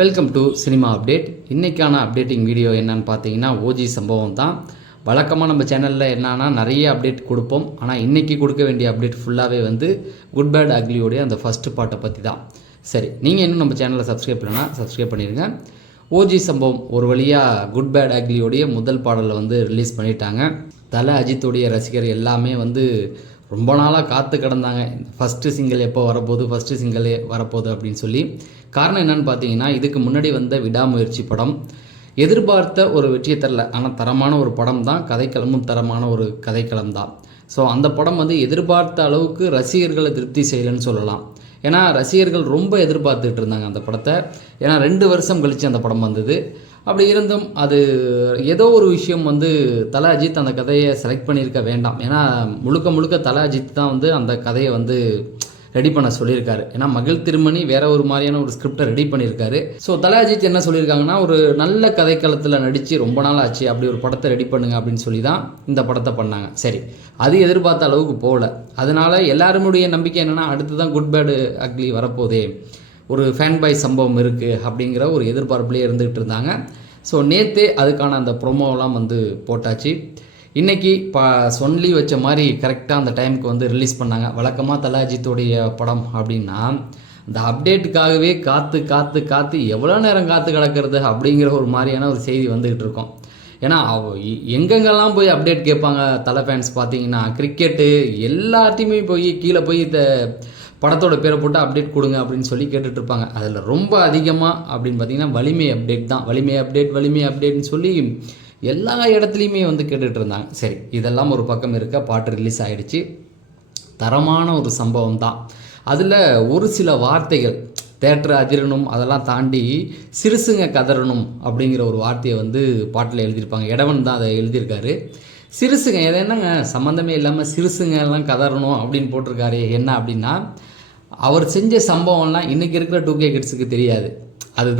Welcome to cinema update. இன்றைக்கான updating video என்னன்னு பார்த்தீங்கன்னா ஓஜி சம்பவம் தான். வழக்கமாக நம்ம சேனலில் என்னன்னா நிறைய அப்டேட் கொடுப்போம். ஆனால் இன்றைக்கி கொடுக்க வேண்டிய அப்டேட் ஃபுல்லாகவே வந்து குட் பேட் அக்லியோடைய அந்த ஃபஸ்ட்டு பார்ட்டை பற்றி தான். சரி, நீங்கள் இன்னும் நம்ம சேனலை சப்ஸ்கிரைப் பண்ணலாம், சப்ஸ்கிரைப் பண்ணிடுங்க. ஓஜி சம்பவம் ஒரு வழியாக குட் பேட் அக்லியோடைய முதல் பாடலில் வந்து ரிலீஸ் பண்ணிட்டாங்க. தல அஜித்துடைய ரசிகர் எல்லாமே வந்து ரொம்ப நாளாக காத்து கிடந்தாங்க, ஃபஸ்ட்டு சிங்கிள் எப்போ வரப்போகுது அப்படின்னு சொல்லி. காரணம் என்னென்னு பார்த்தீங்கன்னா, இதுக்கு முன்னாடி வந்த விடாமுயற்சி படம் எதிர்பார்த்த ஒரு வெற்றியை தரல. ஆனால் தரமான ஒரு படம் தான், கதைக்களமும் தரமான ஒரு கதைக்களம் தான். ஸோ அந்த படம் வந்து எதிர்பார்த்த அளவுக்கு ரசிகர்களை திருப்தி செய்யலைன்னு சொல்லலாம். ஏன்னா ரசிகர்கள் ரொம்ப எதிர்பார்த்துட்டு இருந்தாங்க அந்த படத்தை. ஏன்னா 2 வருஷம் கழித்து அந்த படம் வந்தது. அப்படி இருந்தும் அது ஏதோ ஒரு விஷயம் வந்து தல அஜித் அந்த கதையை செலக்ட் பண்ணியிருக்க வேண்டாம். ஏன்னா முழுக்க தல அஜித் தான் வந்து அந்த கதையை வந்து ரெடி பண்ண சொல்லியிருக்காரு. ஏன்னா மகிழ் திருமணி வேற ஒரு மாதிரியான ஒரு ஸ்கிரிப்டை ரெடி பண்ணியிருக்காரு. ஸோ தல அஜித் என்ன சொல்லியிருக்காங்கன்னா, ஒரு நல்ல கதைக்களத்தில் நடித்து ரொம்ப நாள் ஆச்சு, அப்படி ஒரு படத்தை ரெடி பண்ணுங்க அப்படின்னு சொல்லி தான் இந்த படத்தை பண்ணாங்க. சரி, அது எதிர்பார்த்த அளவுக்கு போகல. அதனால எல்லாருடைய நம்பிக்கை என்னென்னா, அடுத்து தான் குட் பேட் அக்லி வரப்போதே, ஒரு ஃபேன் பாய் சம்பவம் இருக்குது அப்படிங்கிற ஒரு எதிர்பார்ப்புலேயே இருந்துகிட்டு இருந்தாங்க. ஸோ நேற்றே அதுக்கான அந்த ப்ரொமோலாம் வந்து போட்டாச்சு. இன்றைக்கி சொல்லி வச்ச மாதிரி கரெக்டாக அந்த டைமுக்கு வந்து ரிலீஸ் பண்ணாங்க. வழக்கமாக தல அஜித்துடைய படம் அப்படின்னா அந்த அப்டேட்டுக்காகவே காத்து எவ்வளோ நேரம் காத்து கிடக்கிறது அப்படிங்கிற ஒரு மாதிரியான ஒரு செய்தி வந்துக்கிட்டு இருக்கோம். ஏன்னா எங்கெங்கெல்லாம் போய் அப்டேட் கேட்பாங்க தலை ஃபேன்ஸ் பார்த்தீங்கன்னா, கிரிக்கெட்டு எல்லாத்தையுமே போய் கீழே போய் படத்தோட பேரை போட்டு அப்டேட் கொடுங்க அப்படின்னு சொல்லி கேட்டுட்ருப்பாங்க. அதில் ரொம்ப அதிகமாக அப்படின்னு பார்த்தீங்கன்னா வலிமை அப்டேட் தான். வலிமை அப்டேட்னு சொல்லி எல்லா இடத்துலையுமே வந்து கேட்டுட்டு இருந்தாங்க. சரி, இதெல்லாம் ஒரு பக்கம் இருக்க, பாட்டு ரிலீஸ் ஆகிடுச்சு. தரமான ஒரு சம்பவம் தான். அதில் ஒரு சில வார்த்தைகள் தேட்டர் அதிரணும் அதெல்லாம் தாண்டி சிறுசுங்க கதறணும் அப்படிங்கிற ஒரு வார்த்தையை வந்து பாட்டில் எழுதியிருப்பாங்க. எடவன் தான் அதை எழுதியிருக்காரு. சிறுசுங்க எது என்னங்க சம்மந்தமே இல்லாமல் சிறுசுங்க எல்லாம் கதறணும் அப்படின்னு போட்டிருக்காரு. என்ன அப்படின்னா, அவர் செஞ்ச சம்பவம்லாம் இன்றைக்கி இருக்கிற 2K கிட்ஸுக்கு தெரியாது. அதை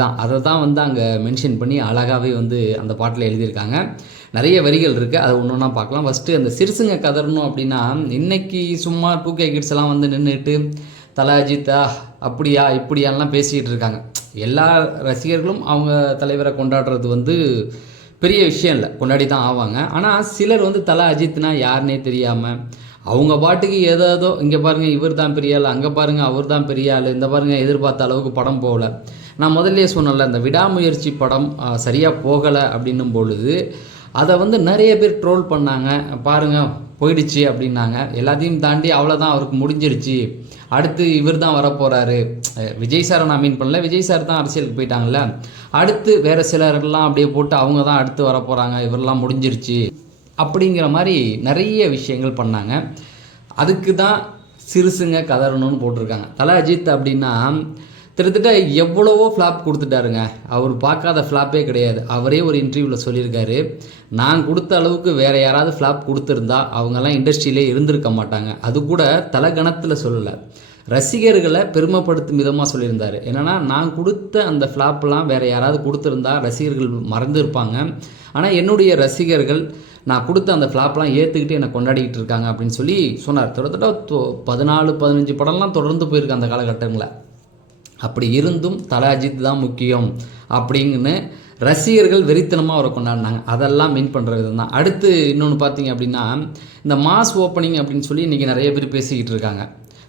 தான் வந்து அங்கே மென்ஷன் பண்ணி அழகாகவே வந்து அந்த பாட்டில் எழுதியிருக்காங்க. நிறைய வரிகள் இருக்குது, அதை ஒன்று ஒன்றா பார்க்கலாம். ஃபஸ்ட்டு அந்த சிறுசுங்க கதறணும் அப்படின்னா, இன்றைக்கி சும்மா 2K கிட்ஸ் எல்லாம் வந்து நின்றுட்டு தல அஜித்தா அப்படியா இப்படியாலாம் பேசிக்கிட்டு இருக்காங்க. எல்லா ரசிகர்களும் அவங்க தலைவரை கொண்டாடுறது வந்து பெரிய விஷயம் இல்லை, கொண்டாடி தான் ஆவாங்க. ஆனால் சிலர் வந்து தல அஜித்னா யாருன்னே தெரியாமல் அவங்க பாட்டுக்கு ஏதோ இங்கே பாருங்கள் இவர் தான் பெரிய ஆள், அங்கே பாருங்கள் அவர் தான் பெரிய ஆள், இந்த பாருங்கள் எதிர்பார்த்த அளவுக்கு படம் போகலை. நான் முதல்லே சொன்னல, இந்த விடாமுயற்சி படம் சரியாக போகலை அப்படின்னும் பொழுது அதை வந்து நிறைய பேர் ட்ரோல் பண்ணாங்க. பாருங்கள் போயிடுச்சு அப்படின்னாங்க. எல்லாத்தையும் தாண்டி அவ்வளோதான், அவருக்கு முடிஞ்சிருச்சு, அடுத்து இவர் தான் வரப்போகிறாரு. விஜய் சாரை நான் மீன் பண்ணல, விஜய் சார் தான் அரசியலுக்கு போயிட்டாங்கல்ல, அடுத்து வேறு சிலர்லாம் அப்படியே போட்டு அவங்க தான் அடுத்து வரப்போகிறாங்க, இவரெல்லாம் முடிஞ்சிருச்சு அப்படிங்கிற மாதிரி நிறைய விஷயங்கள் பண்ணாங்க. அதுக்கு தான் சிறுசுங்க கதறணும்னு போட்டிருக்காங்க. தல அஜித் அப்படின்னா கிட்டத்தட்ட எவ்வளவோ ஃப்ளாப் கொடுத்துட்டாருங்க. அவர் பார்க்காத ஃப்ளாப்பே கிடையாது. அவரே ஒரு இன்டர்வியூவில் சொல்லியிருக்காரு, நான் கொடுத்த அளவுக்கு வேறு யாராவது ஃப்ளாப் கொடுத்துருந்தா அவங்கெல்லாம் இண்டஸ்ட்ரியிலே இருந்திருக்க மாட்டாங்க. அது கூட தலகணத்தில் சொல்லலை, ரசிகர்களை பெருமைப்படுத்தும் விதமாக சொல்லியிருந்தார். என்னென்னா, நான் கொடுத்த அந்த ஃப்ளாப்லாம் வேறு யாராவது கொடுத்துருந்தா ரசிகர்கள் மறந்துருப்பாங்க. ஆனால் என்னுடைய ரசிகர்கள் நான் கொடுத்த அந்த ஃப்ளாப்லாம் ஏற்றுக்கிட்டு என்னை கொண்டாடிக்கிட்டு இருக்காங்க அப்படின்னு சொல்லி சொன்னார். கிட்டத்தட்ட 14-15 படம்லாம் தொடர்ந்து போயிருக்கு அந்த காலகட்டங்களில். அப்படி இருந்தும் தல அஜித் தான் முக்கியம் அப்படின்னு ரசிகர்கள் வெறித்தனமாக அவரை கொண்டாடினாங்க. அதெல்லாம் மீன் பண்ணுற விதம் தான். அடுத்து இன்னொன்று பார்த்தீங்க அப்படின்னா, இந்த மாஸ் ஓப்பனிங் அப்படின்னு சொல்லி இன்றைக்கி நிறைய பேர் பேசிக்கிட்டு இருக்காங்க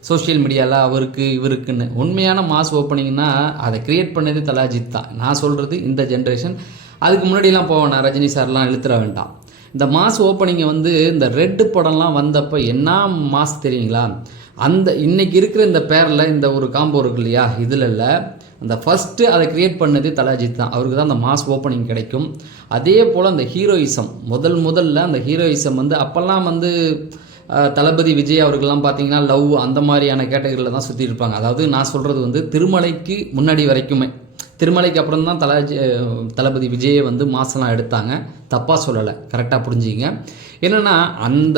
சோஷியல் மீடியாவில், அவருக்கு இவருக்குன்னு. உண்மையான மாஸ் ஓப்பனிங்னா அதை க்ரியேட் பண்ணதே தல அஜித் தான். நான் சொல்கிறது இந்த ஜென்ரேஷன். அதுக்கு முன்னாடிலாம் போவேன், ரஜினி சார்லாம் இழுத்துற வேண்டாம். இந்த மாஸ் ஓப்பனிங்கை வந்து இந்த ரெட்டு படம்லாம் வந்தப்போ என்ன மாஸ் தெரியுங்களா? அந்த இன்றைக்கி இருக்கிற இந்த பேரில் இந்த ஒரு காம்போ இருக்கு இல்லையா, இதில் இல்லை, அந்த ஃபஸ்ட்டு அதை க்ரியேட் பண்ணதே தல அஜித் தான். அவருக்கு தான் அந்த மாஸ் ஓப்பனிங் கிடைக்கும். அதே போல் அந்த ஹீரோயிசம் முதல்ல அந்த ஹீரோயிசம் வந்து அப்போல்லாம் வந்து தளபதி விஜய் அவர்கள்லாம் பார்த்தீங்கன்னா லவ் அந்த மாதிரியான கேட்டகரியில் தான் சுற்றி இருப்பாங்க. அதாவது நான் சொல்கிறது வந்து திருமலைக்கு முன்னாடி வரைக்குமே, திருமலைக்கு அப்புறம் தான் தளபதி விஜயை வந்து மாசெல்லாம் எடுத்தாங்க. தப்பாக சொல்லலை, கரெக்டாக புரிஞ்சுங்க. என்னென்னா அந்த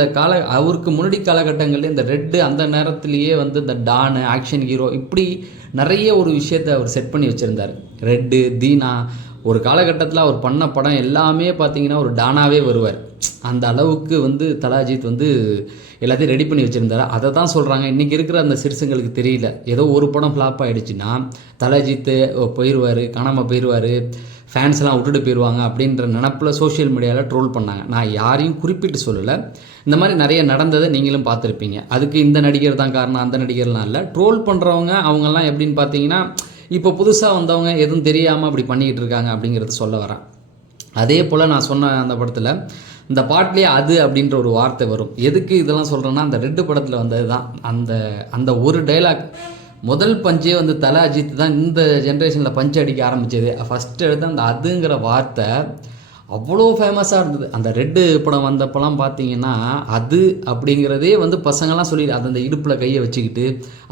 அவருக்கு முன்னாடி காலகட்டங்களில் இந்த ரெட்டு அந்த நேரத்துலேயே வந்து இந்த டானு ஆக்ஷன் ஹீரோ இப்படி நிறைய ஒரு விஷயத்தை அவர் செட் பண்ணி வச்சுருந்தார். ரெட்டு தீனா ஒரு காலகட்டத்தில் அவர் பண்ண படம் எல்லாமே பார்த்தீங்கன்னா ஒரு டானாவே வருவார். அந்த அளவுக்கு வந்து தல அஜித் வந்து எல்லாத்தையும் ரெடி பண்ணி வச்சுருந்தாரு. அதை தான் சொல்கிறாங்க. இன்றைக்கி இருக்கிற அந்த சிறுசுங்களுக்கு தெரியல. ஏதோ ஒரு படம் ஃப்ளாப் ஆகிடுச்சுன்னா தல அஜித் போயிடுவார், காணாமல் போயிடுவார், ஃபேன்ஸ்லாம் விட்டுட்டு போயிடுவாங்க அப்படின்ற நினப்பில் சோஷியல் மீடியாவில் ட்ரோல் பண்ணாங்க. நான் யாரையும் குறிப்பிட்டு சொல்லலை. இந்த மாதிரி நிறைய நடந்ததை நீங்களும் பார்த்துருப்பீங்க. அதுக்கு இந்த நடிகர் தான் காரணம், அந்த நடிகர்லாம் இல்லை. ட்ரோல் பண்ணுறவங்க அவங்கெல்லாம் எப்படின்னு பார்த்தீங்கன்னா, இப்போ புதுசாக வந்தவங்க எதுவும் தெரியாமல் அப்படி பண்ணிக்கிட்டு இருக்காங்க அப்படிங்கிறத சொல்ல வரேன். அதே போல் நான் சொன்ன அந்த படத்தில் இந்த பாட்டிலே அது அப்படின்ற ஒரு வார்த்தை வரும். எதுக்கு இதெல்லாம் சொல்கிறேன்னா, அந்த ரெட்டு படத்தில் வந்தது தான் அந்த அந்த ஒரு டைலாக். முதல் பஞ்சே வந்து தல அஜித் தான் இந்த ஜென்ரேஷனில் பஞ்சு அடிக்க ஆரம்பித்தது. ஃபஸ்ட்டு எடுத்து அந்த அதுங்கிற வார்த்தை அவ்வளோ ஃபேமஸாக இருந்தது. அந்த ரெட்டு படம் வந்தப்போலாம் பார்த்தீங்கன்னா, அது அப்படிங்கிறதே வந்து பசங்கள்லாம் சொல்லி அது அந்த இடுப்பில் கையை வச்சுக்கிட்டு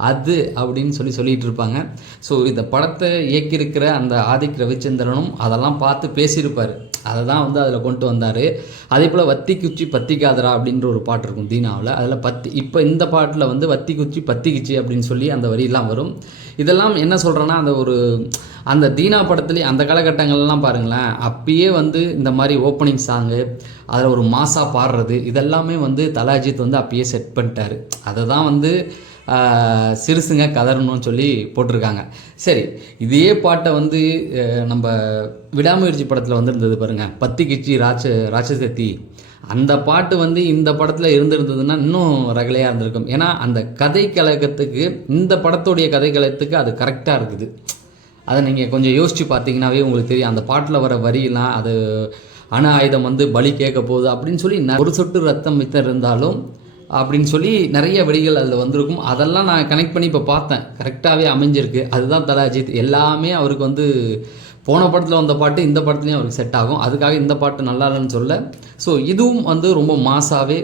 அது அப்படின்னு சொல்லிகிட்டு இருப்பாங்க. ஸோ இந்த படத்தை இயக்கியிருக்கிற அந்த ஆதிக் ரவிச்சந்திரனும் அதெல்லாம் பார்த்து பேசியிருப்பார். அதை தான் வந்து அதில் கொண்டு வந்தார். அதே போல் வத்தி குச்சி பத்திக்காதரா அப்படின்ற ஒரு பாட்டு இருக்கும் தீனாவில். அதில் இப்போ இந்த பாட்டில் வந்து வத்தி குச்சி பத்திக்குச்சி அப்படின்னு சொல்லி அந்த வரியெல்லாம் வரும். இதெல்லாம் என்ன சொல்கிறேன்னா, அந்த தீனா படத்துலேயே அந்த காலகட்டங்கள்லாம் பாருங்களேன், அப்பயே வந்து இந்த மாதிரி ஓப்பனிங் சாங்கு அதில் ஒரு மாசாக பாடுறது இதெல்லாமே வந்து தல அஜித் வந்து அப்பயே செட் பண்ணிட்டார். அதை தான் வந்து சிறுசுங்க கதறணும்னு சொல்லி போட்டிருக்காங்க. சரி, இதே பாட்டை வந்து நம்ம விடாமுயற்சி படத்தில் வந்துருந்தது பாருங்கள், பத்தி கிச்சி ராட்சசத்தி. அந்த பாட்டு வந்து இந்த படத்தில் இருந்திருந்ததுன்னா இன்னும் ரகலையாக இருந்திருக்கும். ஏன்னா அந்த கதை கழகத்துக்கு இந்த படத்துடைய கதை கழகத்துக்கு அது கரெக்டாக இருக்குது. அதை நீங்கள் கொஞ்சம் யோசித்து பார்த்தீங்கன்னாவே உங்களுக்கு தெரியும். அந்த பாட்டில் வர வரியெல்லாம் அது அணு ஆயுதம் வந்து பலி கேட்க போகுது அப்படின்னு சொல்லி ஒரு சொட்டு ரத்தம் மித்தம் இருந்தாலும் அப்படின்னு சொல்லி நிறைய வரிகள் அதில் வந்திருக்கும். அதெல்லாம் நான் கனெக்ட் பண்ணி இப்போ பார்த்தேன், கரெக்டாகவே அமைஞ்சிருக்கு. அதுதான் தல அஜித். எல்லாமே அவருக்கு வந்து போன படத்தில் வந்த பாட்டு இந்த படத்துலையும் அவருக்கு செட் ஆகும். அதுக்காக இந்த பாட்டு நல்லா இல்லைன்னு சொல்ல. ஸோ இதுவும் வந்து ரொம்ப மாசாவே,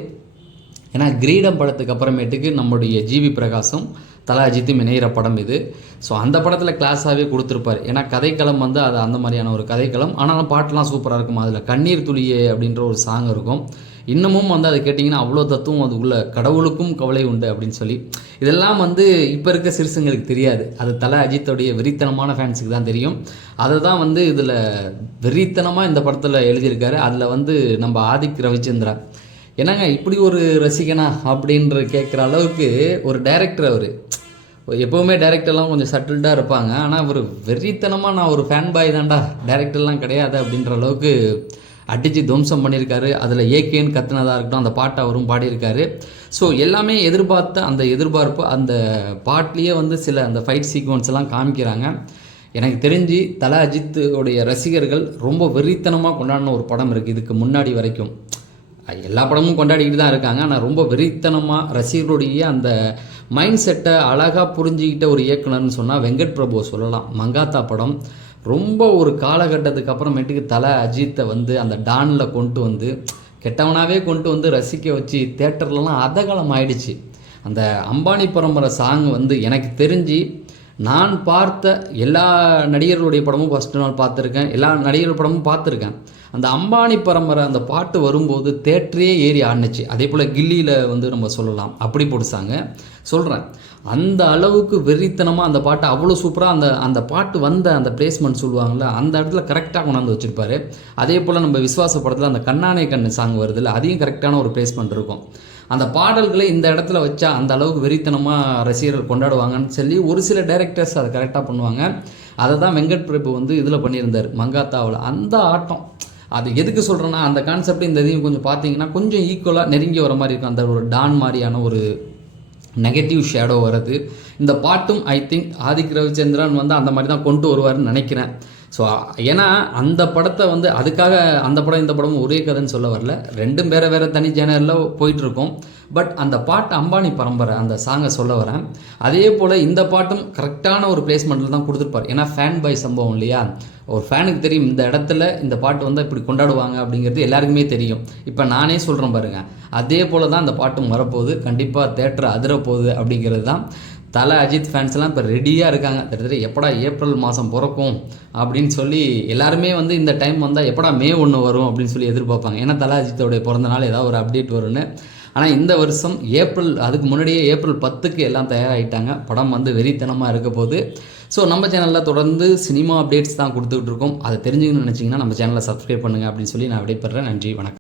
ஏன்னா கிரீடம் படத்துக்கு அப்புறமேட்டுக்கு நம்முடைய ஜிவி பிரகாசும் தல அஜித்தும் இணையிற படம் இது. ஸோ அந்த படத்தில் கிளாஸாகவே கொடுத்துருப்பார். ஏன்னா கதைக்களம் வந்து அது அந்த மாதிரியான ஒரு கதைக்களம். ஆனாலும் பாட்டெலாம் சூப்பராக இருக்கும். அதில் கண்ணீர் துளியே அப்படின்ற ஒரு சாங் இருக்கும். இன்னமும் வந்து அதை கேட்டிங்கன்னா அவ்வளோ தத்துவம் அது உள்ள, கடவுளுக்கும் கவலை உண்டு அப்படின்னு சொல்லி. இதெல்லாம் வந்து இப்போ இருக்க சிறுசுங்களுக்கு தெரியாது. அது தல அஜித்தோடைய வெறித்தனமான ஃபேன்ஸுக்கு தான் தெரியும். அதை தான் வந்து இதில் வெறித்தனமாக இந்த படத்தில் எழுதியிருக்காரு. அதில் வந்து நம்ம ஆதிக் ரவிச்சந்திரா என்னங்க இப்படி ஒரு ரசிகனா அப்படின்ற கேட்குற அளவுக்கு ஒரு டைரக்டர். அவர் எப்போவுமே டைரக்டர்லாம் கொஞ்சம் சட்டில்டாக இருப்பாங்க. ஆனால் அவர் வெறித்தனமாக நான் ஒரு ஃபேன் பாய் தான்டா, டைரக்டர்லாம் கிடையாது அப்படின்ற அளவுக்கு அடித்து துவம்சம் பண்ணியிருக்காரு. அதில் ஏகேன்னு கத்துனதாக இருக்கட்டும், அந்த பாட்டை அவரும் பாடியிருக்காரு. ஸோ எல்லாமே எதிர்பார்த்த அந்த எதிர்பார்ப்பு அந்த பாட்லேயே வந்து சில அந்த ஃபைட் சீக்வன்ஸ் எல்லாம் காமிக்கிறாங்க. எனக்கு தெரிஞ்சு தல அஜித்துடைய ரசிகர்கள் ரொம்ப வெறித்தனமாக கொண்டாடின ஒரு படம் இருக்குது இதுக்கு முன்னாடி வரைக்கும். எல்லா படமும் கொண்டாடிக்கிட்டு தான் இருக்காங்க. ஆனால் ரொம்ப வெறித்தனமாக ரசிகர்களுடைய அந்த மைண்ட் செட்டை அழகாக புரிஞ்சிக்கிட்ட ஒரு இயக்குனர்னு சொன்னால் வெங்கட் பிரபு சொல்லலாம். மங்காத்தா படம் ரொம்ப ஒரு காலகட்டத்துக்கு அப்புறமேட்டுக்கு தல அஜித்தை வந்து அந்த டானில் கொண்டு வந்து கெட்டவனாகவே கொண்டு வந்து ரசிக்க வச்சு தேட்டர்லலாம் அதகாலம் ஆயிடுச்சு. அந்த அம்பானி பரம்பரை சாங் வந்து எனக்கு தெரிஞ்சு நான் பார்த்த எல்லா நடிகர்களுடைய படமும் ஃபஸ்ட்டு நாள் பார்த்துருக்கேன், எல்லா நடிகர்கள் படமும் பார்த்துருக்கேன். அந்த அம்பானி பரம்பரை அந்த பாட்டு வரும்போது தேட்டரே ஏறி ஆடினுச்சு. அதே போல் கில்லியில் வந்து நம்ம சொல்லலாம், அப்படி போடுச்சாங்க சொல்கிறேன். அந்த அளவுக்கு வெறித்தனமாக அந்த பாட்டு அவ்வளோ சூப்பராக அந்த பாட்டு வந்த அந்த பிளேஸ்மெண்ட் சொல்லுவாங்கள்ல, அந்த இடத்துல கரெக்டாக கொண்டாந்து வச்சுருப்பாரு. அதே போல் நம்ம விஸ்வாச படத்தில் அந்த கண்ணானே கண்ணு சாங் வருதுல்ல, அதையும் கரெக்டான ஒரு பிளேஸ்மெண்ட் இருக்கும். அந்த பாடல்களை இந்த இடத்துல வச்சா அந்த அளவுக்கு வெறித்தனமாக ரசிகர்கள் கொண்டாடுவாங்கன்னு சொல்லி ஒரு சில டைரக்டர்ஸ் அதை கரெக்டாக பண்ணுவாங்க. அதை தான் வெங்கட் பிரபு வந்து இதில் பண்ணியிருந்தார் மங்காத்தாவில். அந்த ஆட்டம் அது எதுக்கு சொல்கிறேன்னா, அந்த கான்செப்ட் இந்த இதையும் கொஞ்சம் பார்த்தீங்கன்னா கொஞ்சம் ஈக்குவலாக நெருங்கி வர மாதிரி இருக்கும். அந்த ஒரு டான் மாதிரியான ஒரு நெகட்டிவ் ஷேடோ வருது. இந்த பாட்டும் ஐ திங்க் ஆதிக் ரவிச்சந்திரன் வந்து அந்த மாதிரி தான் கொண்டு வருவார்னு நினைக்கிறேன். ஸோ ஏன்னா அந்த படத்தை வந்து அதுக்காக அந்த படம் இந்த படமும் ஒரே கதைன்னு சொல்ல வரல, ரெண்டும் வேறு வேறு தனி ஜேனரில் போயிட்டுருக்கோம். பட் அந்த பாட்டு அம்பானி பரம்பரை அந்த சாங்கை சொல்ல வரேன். அதே போல் இந்த பாட்டும் கரெக்டான ஒரு பிளேஸ்மெண்ட்டில் தான் கொடுத்துருப்பார். ஏன்னா ஃபேன் பாய் சம்பவம் இல்லையா, ஒரு ஃபேனுக்கு தெரியும் இந்த இடத்துல இந்த பாட்டு வந்து இப்படி கொண்டாடுவாங்க அப்படிங்கிறது எல்லாருக்குமே தெரியும். இப்போ நானே சொல்கிறேன் பாருங்கள், அதே போல் தான் இந்த பாட்டும் வரப்போகுது. கண்டிப்பாக தேட்டர் அதிரப்போகுது அப்படிங்கிறது தான். தல அஜித் ஃபேன்ஸ்லாம் இப்போ ரெடியாக இருக்காங்க. கிட்டத்தட்ட எப்படா ஏப்ரல் மாதம் பிறக்கும் அப்படின்னு சொல்லி எல்லாருமே வந்து இந்த டைம் வந்தால் எப்படா மே 1 வரும் அப்படின்னு சொல்லி எதிர்பார்ப்பாங்க. ஏன்னா தல அஜித்தோடைய பிறந்த நாள் ஏதாவது ஒரு அப்டேட் வரும்னு. ஆனால் இந்த வருஷம் ஏப்ரல், அதுக்கு முன்னாடியே ஏப்ரல் 10க்கு எல்லாம் தயாராகிட்டாங்க. படம் வந்து வெறித்தனமாக இருக்க போகுது. ஸோ நம்ம சேனலில் தொடர்ந்து சினிமா அப்டேட்ஸ் தான் கொடுத்துக்கிட்டு இருக்கோம். அதை தெரிஞ்சுக்கணும்னு நினச்சிங்கன்னா நம்ம சேனலை சப்ஸ்கிரைப் பண்ணுங்கள் அப்படின்னு சொல்லி நான் விடைபெறேன். நன்றி, வணக்கம்.